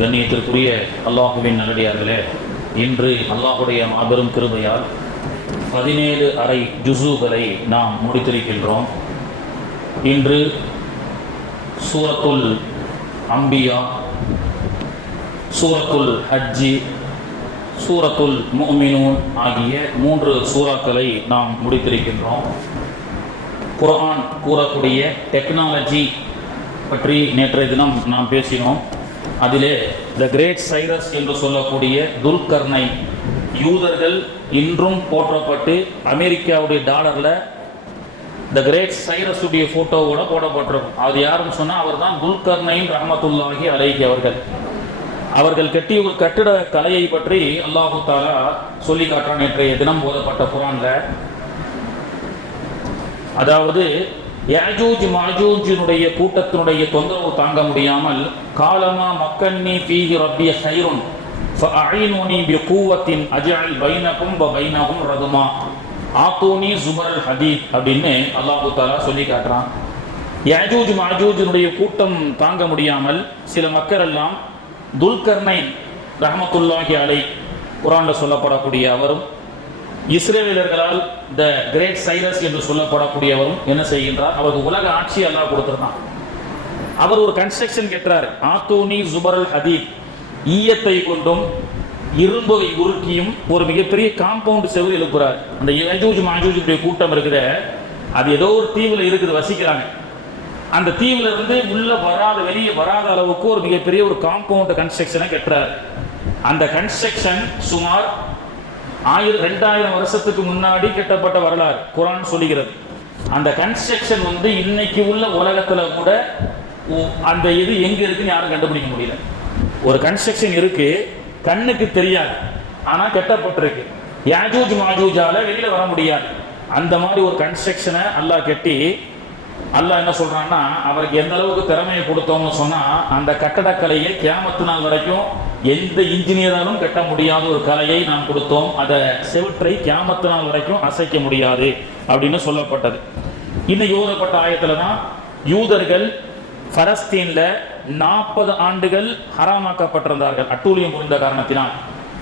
கண்ணியத்திற்குரிய அல்லாஹுவின் நல்லடியார்களே இன்று அல்லாஹுடைய மாபெரும் கிருபையால் பதினேழு அறை ஜுசூகளை நாம் முடித்திருக்கின்றோம். இன்று சூரத்துல் அம்பியா சூரத்துல் ஹஜ்ஜி சூரத்துல் மோமினூன் ஆகிய மூன்று சூறாக்களை நாம் முடித்திருக்கின்றோம். குரான் கூறக்கூடிய டெக்னாலஜி பற்றி நேற்றைய தினம் நாம் பேசினோம். அதிலே த கிரேட் சைரஸ் என்று சொல்லக்கூடிய துல்கர்னை யூதர்கள் இன்றும் போற்றப்பட்டு அமெரிக்காவுடைய டாலரில் த கிரேட் சைரஸுடைய ஃபோட்டோவோட போடப்பட்டிருக்கும். அது யாருன்னு சொன்னால் அவர் தான் துல்கர்னைன் ரஹமத்துல்லாஹி அலைஹி அவர்கள். அவர்கள் கட்டிய ஒரு கட்டிட கலையை பற்றி அல்லாஹு தாலா சொல்லி காட்டான் நேற்றைய தினம் போதப்பட்ட குரான்ல. அதாவது யாஜூஜ் மாஜூஜினுடைய கூட்டத்தினுடைய தொந்தரவு தாங்க முடியாமல் காலமா மக்கன்னி ஃபீஹி ரப்பிய ஹைருன் ஃபஅஈனுனி பிகுவத்தின் அஜஅல் பைனகும் வ பைனகும் ரதுமா. ஆத்தூனி ஜுபரல் ஹதீத் அப்படின்னு அல்லாஹு தாலா சொல்லி காட்டுறான். யாஜூஜ் மாஜூஜினுடைய கூட்டம் தாங்க முடியாமல் சில மக்கள் எல்லாம் துல்கர்னைன் ரஹமத்துல்லாஹி அலை குரானில் சொல்லப்படக்கூடிய அவரும் இஸ்ரேலர்களால் த கிரேட் சைரஸ் என்று சொல்லப்படக்கூடியவரும் என்ன செய்கின்றார்? அவருக்கு உலக ஆட்சி எல்லாம் கொடுத்துருந்தான். அவர் ஒரு கன்ஸ்ட்ரக்ஷன் கெட்டுறாரு. ஆத்தோனி ஜுபரல் ஹதீப் ஈயத்தை கொண்டும் இரும்பை உருக்கியும் ஒரு மிகப்பெரிய காம்பவுண்ட் செவ்வறு எழுப்புறார். அந்த யஜூஜ் மாஜூஜுடைய கூட்டம் இருக்குது. அது ஏதோ ஒரு தீவில் இருக்குது வசிக்கிறாங்க. அந்த தீவுல இருந்து உள்ள வராத வெளியே வராத அளவுக்கு ஒரு மிகப்பெரிய ஒரு காம்பவுண்ட் கன்ஸ்ட்ரக்ஷனை கட்டுறாரு. அந்த கன்ஸ்ட்ரக்ஷன் சுமார் ஆயிரம் ரெண்டாயிரம் வருஷத்துக்கு முன்னாடி கட்டப்பட்ட வரலாறு குரான் சொல்லுகிறது. அந்த கன்ஸ்ட்ரக்ஷன் வந்து இன்னைக்கு உள்ள உலகத்துல கூட அந்த இது எங்க இருக்குன்னு யாரும் கண்டுபிடிக்க முடியல. ஒரு கன்ஸ்ட்ரக்ஷன் இருக்கு கண்ணுக்கு தெரியாது ஆனா கட்டப்பட்டிருக்கு. யாஜூஜ் மாஜூஜால வெளியில வர முடியாது. அந்த மாதிரி ஒரு கன்ஸ்ட்ரக்ஷனை அல்லாஹ் கட்டி அல்லாஹ் என்ன சொல்றான்னா அவருக்கு எந்த அளவுக்கு திறமையை கொடுத்தோம்னு சொன்னா அந்த கட்டடக்கலையை கேமத்து நாள் வரைக்கும் எந்த இன்ஜினியராலும் கட்ட முடியாத ஒரு கலையை நாம் கொடுத்தோம். அதை செவற்றை கேமத்து நாள் வரைக்கும் அசைக்க முடியாது அப்படின்னு சொல்லப்பட்டது. இன்னும் யூதப்பட்ட ஆயத்துல தான் யூதர்கள் பலஸ்தீன்ல நாற்பது ஆண்டுகள் ஹராமாக்கப்பட்டிருந்தார்கள். அட்டூழியம் புரிந்த காரணத்தினால்.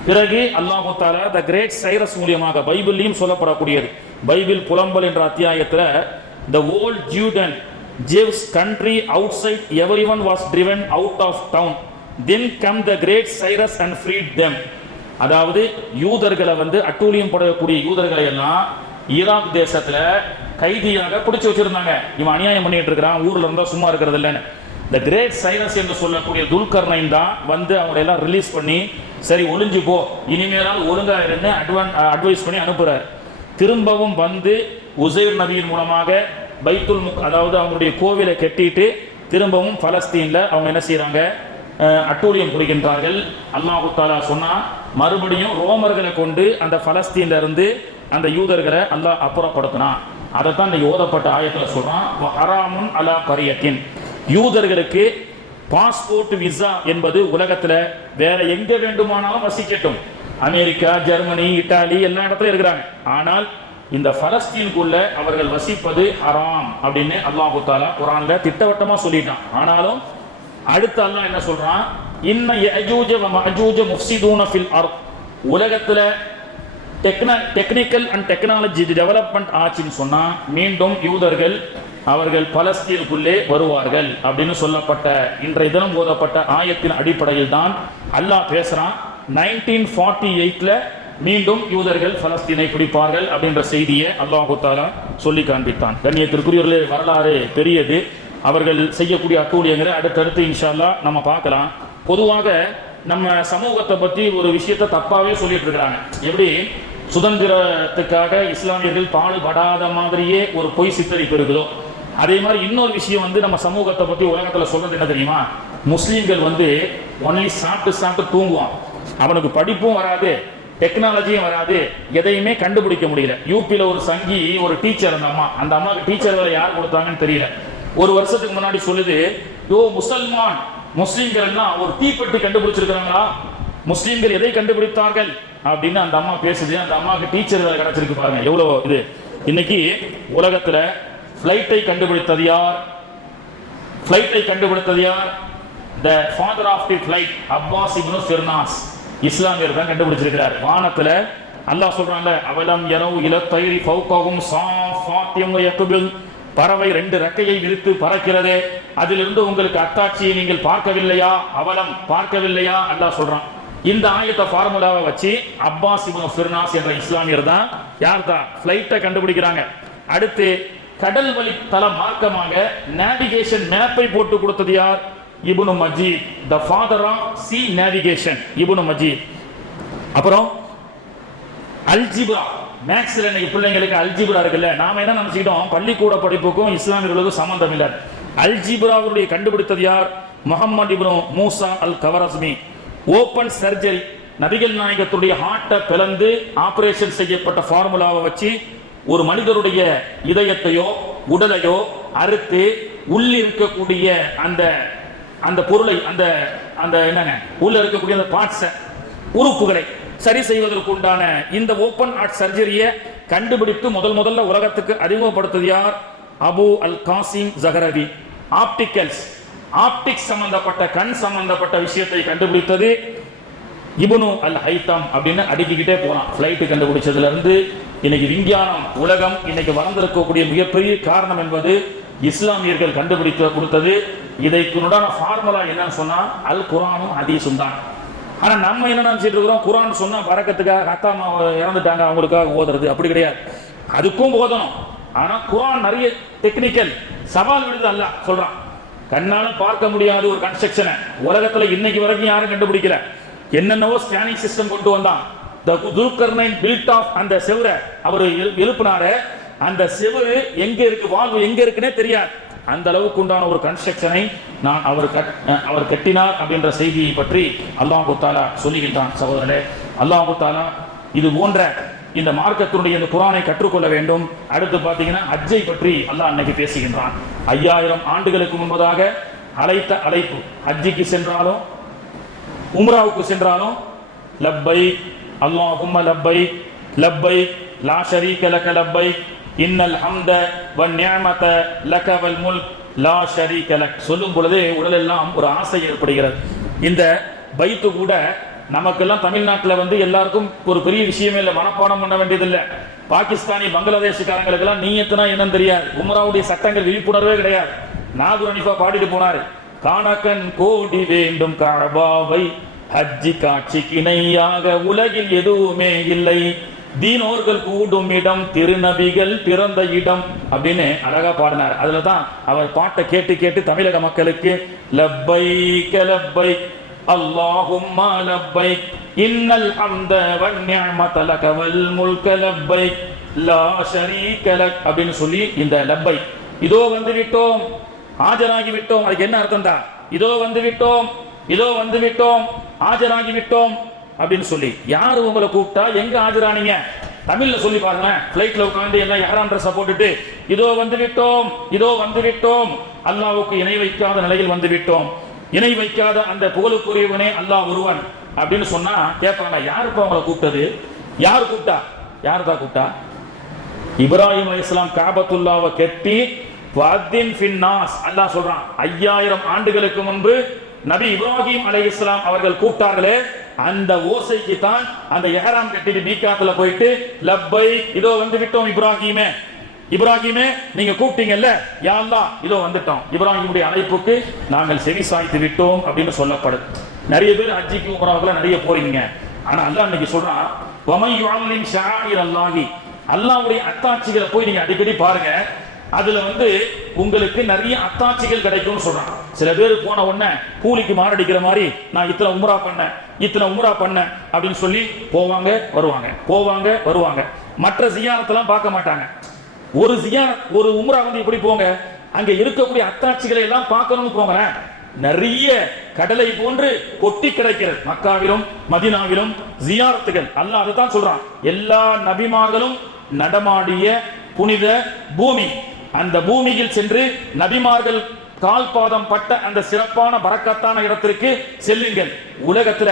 பிறகு அல்லாஹு தாலா த கிரேட் சைரஸ் மூலியமாக பைபிள்லையும் சொல்லப்படக்கூடியது. பைபிள் புலம்பல் என்ற அத்தியாயத்துல the old Judean Jews country outside every one was driven out of town then come the great Cyrus and freed them. அதாவது யூதர்களை வந்து அட்டூழியம் படக்கூடிய யூதர்களை எல்லாம் ஈராக் தேசத்துல கைதியாக பிடிச்சு வச்சிருந்தாங்க. இவன் அநியாயம் பண்ணிட்டு இருக்கிறான் ஊர்ல இருந்தா சும்மா இருக்கிறது இல்லைன்னு. இந்த கிரேட் சைரஸ் என்று சொல்லக்கூடிய துல்கர்னைன் தான் வந்து அவங்களை எல்லாம் ரிலீஸ் பண்ணி சரி ஒளிஞ்சு போ. இனிமேலால் ஒழுங்காக இருந்து அட்வான் அட்வைஸ் பண்ணி அனுப்புகிறார் திரும்பவும் வந்து உசைர் நபியின் மூலமாக பைத்துல் முக் அதாவது அவங்களுடைய கோவிலை கட்டிட்டு திரும்பவும் பலஸ்தீனில் அவங்க என்ன செய்கிறாங்க அட்டூழியம் புரிகின்றார்கள். அல்லாஹு தாலா மறுபடியும் ரோமர்களை கொண்டு அந்த பலஸ்தீன்ல இருந்து அந்த யூதர்களை அல்லாஹ் அப்புறப்படுத்தினான். அதைத்தான் இந்த ஓதப்பட்ட ஆயத்தில் சொல்கிறான் ஹராமுன் அலா கரியத்தின். யூதர்களுக்கு பாஸ்போர்ட் விசா என்பது உலகத்தில் வேற எங்கே வேண்டுமானாலும் வசிக்கட்டும். அமெரிக்கா ஜெர்மனி இட்டாலி எல்லா இடத்துலையும் இருக்கிறாங்க. ஆனால் இந்த பலஸ்தீனுக்குள்ள அவர்கள் வசிப்பது ஹராம் அப்படின்னு அல்லாஹு தாலா குரான்ல திட்டவட்டமா சொல்லிட்டான். ஆனாலும் அடுத்து அல்லாஹ் என்ன சொல்றான்? இன்ன யஜூஜ வ மஜூஜ முஃப்சிதூன ஃபில் அர்த். உலகத்துல டெக்ன டெக்னிக்கல் அண்ட் டெக்னாலஜி டெவலப்மெண்ட் ஆச்சுன்னு சொன்னா மீண்டும் யூதர்கள் அவர்கள் பலஸ்தீனுக்குள்ளே வருவார்கள் அப்படின்னு சொல்லப்பட்ட இன்றைய தினம் ஓதப்பட்ட ஆயத்தின் அடிப்படையில் தான் அல்லாஹ் பேசுறான். நைன்டீன் ஃபார்ட்டி எயிட்ல மீண்டும் யூதர்கள் பலஸ்தீனை பிடிப்பார்கள் அப்படின்ற செய்தியை அல்லாஹு தாலா சொல்லி காண்பித்தான். கண்ணியத்திற்குரியவர்களே வரலாறு பெரியது. அவர்கள் செய்யக்கூடிய அட்டூழியங்களை அடுத்தடுத்து இன்ஷால்லா நம்ம பார்க்கலாம். பொதுவாக நம்ம சமூகத்தை பத்தி ஒரு விஷயத்தை தப்பாவே சொல்லிட்டு இருக்கிறாங்க. எப்படி? சுதந்திரத்துக்காக இஸ்லாமியர்கள் பாடுபடாத மாதிரியே ஒரு பொய் சித்தரிப்பு இருக்குதோ? அதே மாதிரி இன்னொரு விஷயம் வந்து நம்ம சமூகத்தை பத்தி உலகத்துல சொல்றது என்ன தெரியுமா? முஸ்லீம்கள் வந்து ஒன்லி சாப்பிட்டு சாப்பிட்டு தூங்குவான். அவனுக்கு படிப்பும் வராது. டெக்னாலஜியும் வராது. எதையுமே கண்டுபிடிக்க முடியல. யூபியில் ஒரு சங்கி ஒரு டீச்சர் அந்த அம்மா. அந்த அம்மாவுக்கு டீச்சர் வேலை யார் கொடுத்தாங்கன்னு தெரியல. ஒரு வருஷத்துக்கு முன்னாடி சொல்லுது யோ முசல்மான் முஸ்லீம்கள்னா ஒரு தீப்பெட்டி கண்டுபிடிச்சிருக்கிறாங்களா? முஸ்லீம்கள் எதை கண்டுபிடித்தார்கள்? அப்படின்னு அந்த அம்மா பேசுது. அந்த அம்மாவுக்கு டீச்சர் வேலை கிடைச்சிருக்கு பாருங்க. எவ்வளோ இது. இன்னைக்கு உலகத்துல ஃப்ளைட்டை கண்டுபிடித்தது யார்? ஃப்ளைட்டை கண்டுபிடித்தது யார்? The father of the flight Abbas Ibn Firnas இஸ்லாமியர் தான் கண்டுபிடிச்சிருக்கிறார். வானத்துல அல்லாஹ் சொல்றாங்க அவலம் எனவு இலத்தைரி பௌக்கவும் சாஃபாத்தியம் யக்பில். பறவை ரெண்டு ரெக்கையை விரித்து பறக்கிறதே. அதிலிருந்து உங்களுக்கு அத்தாட்சியை நீங்கள் பார்க்கவில்லையா? அவலம் பார்க்கவில்லையா? அல்லாஹ் சொல்றான். இந்த ஆயத்த ஃபார்முலாவை வச்சு அப்பாஸ் இப்னு ஃபிர்னாஸ் என்ற இஸ்லாமியர் தான் யார் தான்? ஃப்ளைட்டை கண்டுபிடிக்கிறாங்க. அடுத்து கடல் வழி தல மார்க்கமாக நேவிகேஷன் மேப்பை போட்டு கொடுத்தது யார்? Ibn Majid the father of sea navigation Ibn Majid. அப்புறம் அல்ஜிப்ரா. மேக்ஸ்ல இன்னைக்கு பிள்ளைங்களுக்கு அல்ஜிப்ரா இருக்குல்ல நாம என்ன நினைச்சுக்கிட்டோம்? பள்ளிக்கூட படிப்புக்கும் இஸ்லாமியர்களுக்கும் சம்பந்தம் இல்லை. அல்ஜிப்ராவுடைய கண்டுபிடித்தது யார்? Muhammad Ibn Musa Al Khwarizmi open surgery நபிகள் நாயகத்துடைய ஹார்ட்டை பிளந்து ஆபரேஷன் செய்யப்பட்ட ஃபார்முலாவை வச்சு ஒரு மனிதருடைய இதயத்தையோ உடலையோ அறுத்து உள்ளிருக்கக்கூடிய அந்த அந்த பொருளை அந்த அந்த என்னங்க உள்ள இருக்கக்கூடிய அந்த பார்ட்ஸை உறுப்புகளை சரி செய்வதற்கு உண்டான இந்த ஓப்பன் ஹார்ட் சர்ஜரியை கண்டுபிடித்து முதல் முதல்ல உலகத்துக்கு அறிமுகப்படுத்தது யார்? Abu Al Qasim Zahrawi. Opticals optics சம்பந்தப்பட்ட கண் சம்பந்தப்பட்ட விஷயத்தை கண்டுபிடித்தது இபுனு அல் ஹைத்தாம் அப்படின்னு அடுக்கிக்கிட்டே போறான். ஃப்ளைட்டு கண்டுபிடிச்சதுல இருந்து இன்னைக்கு விஞ்ஞானம் உலகம் இன்னைக்கு வளர்ந்திருக்கக்கூடிய மிகப்பெரிய காரணம் என்பது இஸ்லாமியர்கள் கண்டுபிடித்து கொடுத்தது இதற்குண்டான ஃபார்முலா என்னன்னு சொன்னால் அல் குரானும் ஹதீஸும் தான். ஆனால் நம்ம என்ன நினச்சிட்டு இருக்கிறோம்? குரான் சொன்னால் பறக்கத்துக்காக அத்தா இறந்துட்டாங்க அவங்களுக்காக ஓதுறது. அப்படி கிடையாது. அதுக்கும் ஓதணும் ஆனால் குரான் நிறைய டெக்னிக்கல் சவால் விடுது அல்ல சொல்கிறான் கண்ணால பார்க்க முடியாத ஒரு கன்ஸ்ட்ரக்ஷனை உலகத்தில் இன்னைக்கு வரைக்கும் யாரும் கண்டுபிடிக்கல. என்னென்னவோ ஸ்கேனிங் சிஸ்டம் கொண்டு வந்தான். த துல்கர்னைன் பில்ட் ஆஃப் அந்த செவரை. அவர் எழுப்பினாரு. அந்த செவரு எங்க இருக்கு? வாழ்வு எங்க இருக்குன்னே தெரியாது. அந்த அளவுக்கு உண்டான ஒரு கன்ஸ்ட்ரக்ஷனை நான் அவர் கட் அவர் கட்டினார் அப்படின்ற செய்தியை பற்றி அல்லாஹ் குத்தாலா சொல்லுகின்றான் சகோதரரே அல்லாஹ் குத்தாலா இது போன்ற இந்த மார்க்கத்தினுடைய இந்த குரானை கற்றுக்கொள்ள வேண்டும். அடுத்து பார்த்தீங்கன்னா அஜ்ஜை பற்றி அல்லாஹ் அன்னைக்கு பேசுகின்றான். ஐயாயிரம் ஆண்டுகளுக்கு முன்பதாக அழைத்த அழைப்பு ஹஜ்ஜிக்கு சென்றாலும் உம்ராவுக்கு சென்றாலும் லப்பை அல்லாஹும்ம லப்பை லப்பை லா ஷரீக லக்க லப்பை இன்னல் அல்ஹம்த வன் லகவல் லக வல் முல்க் லா ஷரீக லக். சொல்லும் பொழுதே உடலெல்லாம் ஒரு ஆசை ஏற்படுகிறது. இந்த பைத்து கூட நமக்கெல்லாம் தமிழ்நாட்டில் வந்து எல்லாருக்கும் ஒரு பெரிய விஷயமே இல்லை. மனப்பாடம் பண்ண வேண்டியதில்லை. பாகிஸ்தானி பங்களாதேஷ்காரங்களுக்கெல்லாம் நீயத்துனா என்னன்னு தெரியாது. உமராவுடைய சட்டங்கள் விழிப்புணர்வே கிடையாது. நாகூர் அனிஃபா பாடிட்டு போனாரு. காணக்கன் கோடி வேண்டும் காபாவை ஹஜ்ஜி காட்சிக்கு இணையாக உலகில் எதுவுமே இல்லை. தீனோர்கள் கூடும் இடம் திருநபிகள் பிறந்த இடம் அப்படின்னு அழகா பாடினார். அதுல தான் அவர் பாட்டை கேட்டு கேட்டு தமிழக மக்களுக்கு லப்பை கலப்பை அல்லாஹும்மா லப்பை இன்னல் அந்த வன் நிஅமத லக முல்க லப்பை லா ஷரீக லக் அப்படின்னு சொல்லி இந்த லப்பை இதோ வந்து விட்டோம் ஆஜராகி விட்டோம் அதுக்கு என்ன அர்த்தம் தான் இதோ வந்து விட்டோம் இதோ வந்து விட்டோம் ஆஜராகி விட்டோம் அப்படின்னு சொல்லி யாரு உங்களை கூப்பிட்டா எங்க ஆஜரானீங்க? தமிழ்ல சொல்லி பாருங்க பிளைட்ல உட்காந்து எல்லாம் யாரான்ற சப்போர்ட்டுட்டு இதோ வந்து விட்டோம் இதோ வந்து விட்டோம் அல்லாவுக்கு இணை வைக்காத நிலையில் வந்து விட்டோம். இணை வைக்காத அந்த புகழுக்குரியவனே அல்லாஹ் ஒருவன் அப்படின்னு சொன்னா கேட்பாங்க யாருப்பா உங்களை கூப்பிட்டது? யார் கூப்பிட்டா? யார் தான் கூப்பிட்டா? இப்ராஹிம் அலைஹிஸ்ஸலாம் காபத்துல்லாவை கட்டி ஃபின்னாஸ் அல்லாஹ் சொல்றான் ஐயாயிரம் ஆண்டுகளுக்கு முன்பு நபி இப்ராஹிம் இஸ்லாம் அவர்கள் கூப்பிட்டார்களே அந்த ஓசைக்கு தான் அந்த எஹராம் கட்டிட்டு மீக்காத்துல போயிட்டு லப்பை இதோ வந்து விட்டோம் இப்ராஹிமே இப்ராஹிமே நீங்க கூப்பிட்டீங்கல்ல யாழ்லா இதோ வந்துட்டோம். இப்ராஹிமுடைய அழைப்புக்கு நாங்கள் செவி சாய்த்து விட்டோம் அப்படின்னு சொல்லப்படுது நிறைய பேர் அஜிக்கு உமராவுக்குலாம் நிறைய போறீங்க. ஆனா அல்லாஹ் இன்னைக்கு சொல்றான் வமை யுஅல்லிம் ஷாயிர் அல்லாஹி அல்லாஹ்வுடைய அத்தாட்சிகளை போய் நீங்க அடிக்கடி பாருங்க. அதுல வந்து உங்களுக்கு நிறைய அத்தாட்சிகள் கிடைக்கும்னு சொல்றான் சில பேர் போன உடனே கூலிக்கு மாரடிக்கிற மாதிரி நான் இத்தனை உம்ரா பண்ணேன் இத்தனை உம்ரா பண்ணேன் அப்படின்னு சொல்லி போவாங்க வருவாங்க. போவாங்க வருவாங்க. மற்ற ஜியாரத்தெல்லாம் பார்க்க மாட்டாங்க. ஒரு ஜியாரத் ஒரு உம்ரா வந்து இப்படி போங்க? அங்க இருக்கக்கூடிய அத்தாட்சிகளை எல்லாம் பார்க்கணும்னு போங்களேன். நிறைய கடலை போன்று கொட்டி கிடைக்கிறது. மக்காவிலும் மதினாவிலும் ஜியாரத்துகள். அல்ல அதை தான் சொல்றான். எல்லா நபிமார்களும் நடமாடிய புனித பூமி. அந்த பூமியில் சென்று நபிமார்கள் கால் பாதம் பட்ட அந்த சிறப்பான பறக்கத்தான இடத்திற்கு செல்லுங்கள். உலகத்துல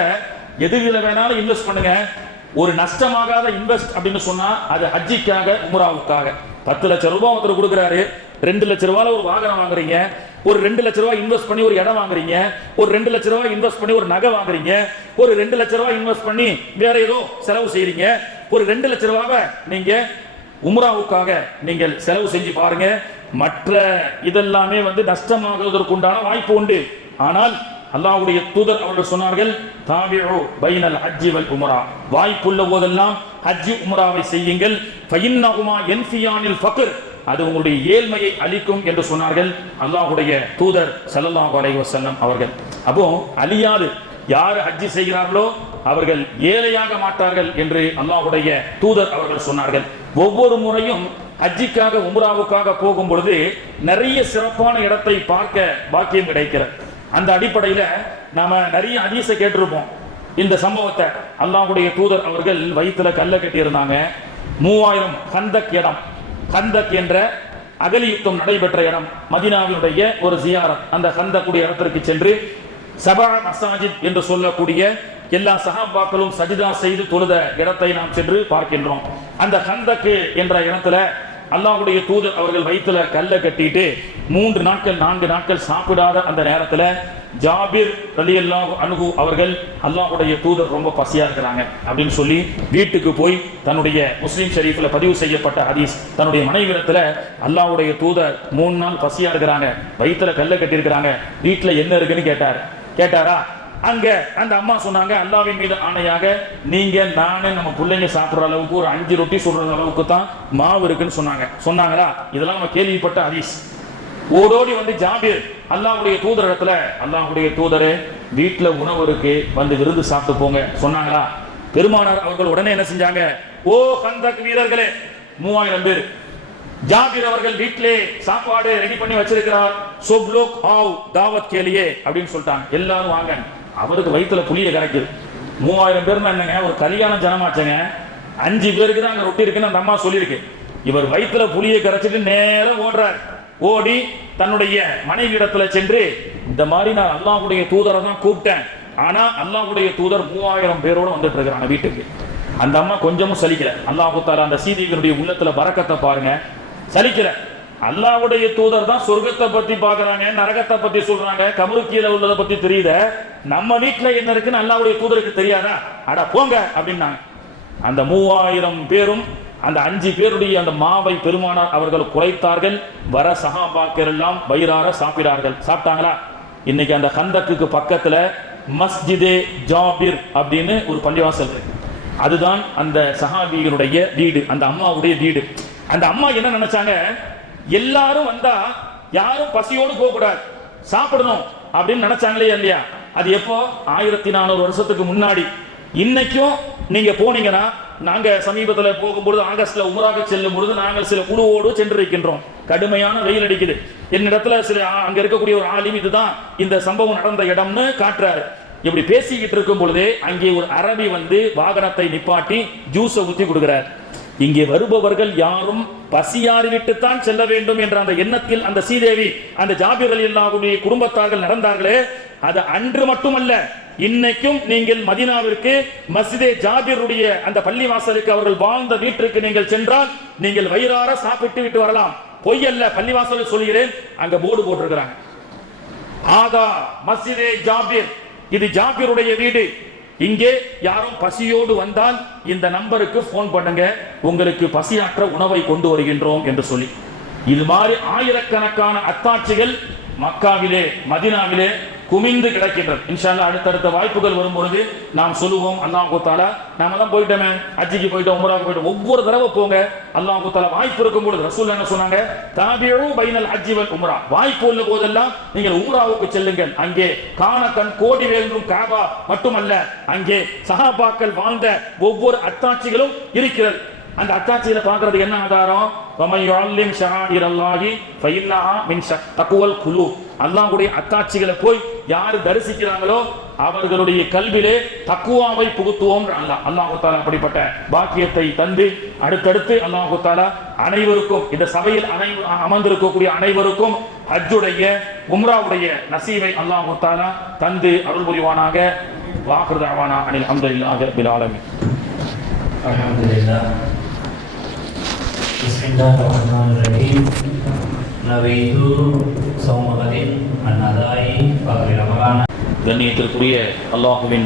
எதுல வேணாலும் இன்வெஸ்ட் பண்ணுங்க. ஒரு நஷ்டமாகாத இன்வெஸ்ட் அப்படின்னு சொன்னா அது ஹஜ்ஜிக்காக உம்ராவுக்காக. பத்து லட்சம் ரூபாய் ஒருத்தர் கொடுக்குறாரு. ரெண்டு லட்ச ரூபாயில ஒரு வாகனம் வாங்குறீங்க. ஒரு ரெண்டு லட்ச ரூபாய் இன்வெஸ்ட் பண்ணி ஒரு இடம் வாங்குறீங்க. ஒரு ரெண்டு லட்ச ரூபாய் இன்வெஸ்ட் பண்ணி ஒரு நகை வாங்குறீங்க. ஒரு ரெண்டு லட்ச ரூபாய் இன்வெஸ்ட் பண்ணி வேற ஏதோ செலவு செய்யறீங்க ஒரு ரெண்டு லட்ச ரூபாவை நீங்க உம்ராவுக்காக நீங்கள் செலவு செஞ்சு பாருங்க. மற்ற இதெல்லாமே வந்து நஷ்டமாகுவதற்கு உண்டான வாய்ப்பு உண்டு. ஆனால் அல்லாஹ்வுடைய தூதர் அவர்கள் சொன்னார்கள் தாபிஉ பைனல் ஹஜ்ஜி வல் உமரா. வாய்ப்புள்ள போதெல்லாம் ஹஜ்ஜி உமராவை செய்யுங்கள். ஃபைன்னஹுமா என்ஃபியானில் ஃபக்ர். அது உங்களுடைய ஏழ்மையை அளிக்கும் என்று சொன்னார்கள் அல்லாஹ்வுடைய தூதர் சல்லல்லாஹு அலைஹி வஸல்லம் அவர்கள். அப்போ அழியாது. யார் ஹஜ்ஜி செய்கிறார்களோ அவர்கள் ஏழையாக மாட்டார்கள் என்று அல்லாஹ்வுடைய தூதர் அவர்கள் சொன்னார்கள். ஒவ்வொரு முறையும் ஹஜ்ஜிக்காக உம்ராவுக்காக போகும் பொழுது நிறைய சிறப்பான இடத்தை பார்க்க பாக்கியம் கிடைக்கிறது. அந்த அடிப்படையில் நாம நிறைய அதிச கேட்டிருப்போம். இந்த சம்பவத்தை அல்லாவுடைய தூதர் அவர்கள் வயிற்றுல கல்ல கட்டியிருந்தாங்க. மூவாயிரம் கந்தக் இடம். கந்தக் என்ற அகலியுத்தம் நடைபெற்ற இடம் மதினாவினுடைய ஒரு ஜியாரம் அந்த கந்தக்கூடிய இடத்திற்கு சென்று சபா மசாஜித் என்று சொல்லக்கூடிய எல்லா சஹாபாக்களும் சஜிதா செய்து தொழுத இடத்தை நாம் சென்று பார்க்கின்றோம். அந்த ஹந்தக்கு என்ற இடத்துல அல்லாஹ்வுடைய தூதர் அவர்கள் வயிற்றுல கல்லை கட்டிட்டு மூன்று நாட்கள் நான்கு நாட்கள் சாப்பிடாத அந்த நேரத்துல ஜாபிர் ரலியல்லாஹு அனுகு அவர்கள் அல்லாஹ்வுடைய தூதர் ரொம்ப பசியா இருக்கிறாங்க அப்படின்னு சொல்லி வீட்டுக்கு போய் தன்னுடைய முஸ்லீம் ஷரீஃப்ல பதிவு செய்யப்பட்ட ஹதீஸ் தன்னுடைய மனைவிடத்துல அல்லாஹ்வுடைய தூதர் மூணு நாள் பசியா இருக்கிறாங்க வயிற்றுல கல்லை கட்டி இருக்கிறாங்க வீட்டுல என்ன இருக்குன்னு கேட்டார். கேட்டாரா? அங்க அந்த அம்மா சொன்னாங்க அல்லாவின் மீது ஆணையாக நீங்க நானே நம்ம பிள்ளைங்க சாப்பிடுற அளவுக்கு ஒரு அஞ்சு ரொட்டி சுடுற அளவுக்கு தான் மாவு இருக்குன்னு சொன்னாங்க. சொன்னாங்களா? இதெல்லாம் நம்ம கேள்விப்பட்ட ஹதீஸ். ஓடோடி வந்து ஜாபீர் அல்லாஹ்வுடைய தூதர் இடத்துல அல்லாஹ்வுடைய தூதர் வீட்டுல உணவு இருக்கு வந்து விருந்து சாப்பிட்டு போங்க. சொன்னாங்களா? பெருமானார் அவர்கள் உடனே என்ன செஞ்சாங்க? ஓ கந்தக் வீரர்களே மூவாயிரம் பேர். ஜாபீர் அவர்கள் வீட்டிலே சாப்பாடு ரெடி பண்ணி வச்சிருக்கிறார். சொப் லோக் ஆவ் தாவத் கேலியே அப்படின்னு சொல்லிட்டாங்க. எல்லாரும் வாங்க. அவருக்கு வயிற்றுல புளியை கரைக்குது. மூவாயிரம் பேர் என்னங்க? ஒரு கல்யாணம் ஜனமாச்சங்க. அஞ்சு பேருக்கு தான் அங்கே ரொட்டி இருக்குன்னு அந்த அம்மா சொல்லியிருக்கு. இவர் வயிற்றுல புளியை கரைச்சிட்டு நேரம் ஓடுறார். ஓடி தன்னுடைய மனைவி இடத்துல சென்று இந்த மாதிரி நான் அல்லாஹ்வுடைய தூதரை தான் கூப்பிட்டேன். ஆனா அல்லாஹ்வுடைய தூதர் மூவாயிரம் பேரோட வந்துட்டு இருக்கிறாங்க வீட்டுக்கு. அந்த அம்மா கொஞ்சமும் சலிக்கல. அல்லாஹு தாலா அந்த சீதைகளுடைய உள்ளத்துல பறக்கத்தை பாருங்க. சலிக்கல. அல்லாவுடைய தூதர் தான் சொர்க்கத்தை பத்தி பாக்குறாங்க நரகத்தை பத்தி சொல்றாங்க கமரு கீழே உள்ளதை பத்தி தெரியுத. நம்ம வீட்டுல என்ன இருக்குன்னு அல்லாவுடைய தூதருக்கு தெரியாதா? அடா போங்க அப்படின்னாங்க. அந்த மூவாயிரம் பேரும் அந்த அஞ்சு பேருடைய அந்த மாவை பெருமானார் அவர்கள் குறைத்தார்கள். வர சகாபாக்கர் எல்லாம் வயிறார சாப்பிடார்கள். சாப்பிட்டாங்களா? இன்னைக்கு அந்த கந்தக்குக்கு பக்கத்துல மஸ்ஜிதே ஜாபிர் அப்படின்னு ஒரு பள்ளிவாசல் இருக்கு. அதுதான் அந்த சஹாபியருடைய வீடு அந்த அம்மாவுடைய வீடு. அந்த அம்மா என்ன நினைச்சாங்க? எல்லாரும் வந்தா யாரும் பசியோடு போக கூடாது சாப்பிடணும் அப்படின்னு நினைச்சாங்களே இல்லையா? அது எப்போ? ஆயிரத்தி நானூறு வருஷத்துக்கு முன்னாடி. இன்னைக்கும் நீங்க போனீங்கன்னா நாங்க சமீபத்தில் போகும்பொழுது ஆகஸ்ட்ல உமராக செல்லும் பொழுது நாங்கள் சில குழுவோடு சென்றிருக்கின்றோம். கடுமையான வெயில் அடிக்குது. என்னிடத்துல சில அங்க இருக்கக்கூடிய ஒரு ஆலிம் இதுதான். இந்த சம்பவம் நடந்த இடம்னு காட்டுறாரு. இப்படி பேசிக்கிட்டு இருக்கும் பொழுதே அங்கே ஒரு அரபி வந்து வாகனத்தை நிப்பாட்டி ஜூஸை ஊத்தி கொடுக்கிறார். இங்கே வருபவர்கள் யாரும் பசியாறிவிட்டுத்தான் செல்ல வேண்டும் என்ற அந்த எண்ணத்தில் அந்த சீதேவி அந்த ஜாபிர்கள் எல்லாருடைய குடும்பத்தார்கள் நடந்தார்களே அது அன்று மட்டுமல்ல இன்னைக்கும் நீங்கள் மதீனாவிற்கு மசிதே ஜாபிருடைய அந்த பள்ளி வாசலுக்கு அவர்கள் வாழ்ந்த வீட்டிற்கு நீங்கள் சென்றால் நீங்கள் வயிறார சாப்பிட்டு விட்டு வரலாம். பொய் அல்ல பள்ளிவாசல் சொல்கிறேன் அங்க போர்டு போட்டிருக்கிறாங்க. ஆதா மசிதே ஜாபிர் இது ஜாபிருடைய வீடு. இங்கே யாரும் பசியோடு வந்தால் இந்த நம்பருக்கு ஃபோன் பண்ணுங்க. உங்களுக்கு பசியாற்ற உணவை கொண்டு வருகின்றோம் என்று சொல்லி. இது மாதிரி ஆயிரக்கணக்கான அத்தாட்சிகள் மக்காவிலே மதினாவிலே குமிந்து கிடக்கின்றது இன்ஷால்லா அடுத்தடுத்த வாய்ப்புகள் வரும்பொழுது நாம் சொல்லுவோம் அல்லாஹ் தாலா நாம தான் போயிட்டோமே. அஜிக்கு போயிட்டோம் உமராவுக்கு போயிட்டோம். ஒவ்வொரு தடவை போங்க. அல்லாஹ் தாலா வாய்ப்பு இருக்கும் பொழுது ரசூல் என்ன சொன்னாங்க? தாபியு பைனல் அஜிவன் உமரா. வாய்ப்பு உள்ள போதெல்லாம் நீங்கள் உமராவுக்கு செல்லுங்கள். அங்கே காண கண் கோடி வேலும் காபா மட்டுமல்ல அங்கே சஹாபாக்கள் வாழ்ந்த ஒவ்வொரு அத்தாட்சிகளும் இருக்கிறது. அந்த அத்தாட்சியில பாக்குறது என்ன ஆதாரம்? வமையுல்லிம் ஷாயிரல்லாஹி ஃபைன்னஹா மின் தக்குவல் குலு. அல்லாஹ்வுடைய அத்தாட்சிகளை போய் யார் தரிசிக்கிறாங்களோ அவர்களுடைய கல்விலே தக்குவாவை புகுத்துவோம் அல்லாஹ். அல்லாஹு தாலா அப்படிப்பட்ட பாக்கியத்தை தந்து அடுத்தடுத்து அல்லாஹ் குத்தாலா அனைவருக்கும் இந்த சபையில் அனை அமர்ந்திருக்கக்கூடிய அனைவருக்கும் ஹஜ்ஜுடைய உம்ராவுடைய நசீவை அல்லாஹ் தாலா தந்து அருள் புரிவானாக. வாக்குதாவானா அனில் அந்த ரபில் ஆலமின். அல்ஹம்துலில்லாஹ். بسم الله الرحمن الرحيم نويت صوم غد عن أداء فضل رمضان கண்ணியத்திற்குரிய அல்லாஹுவின்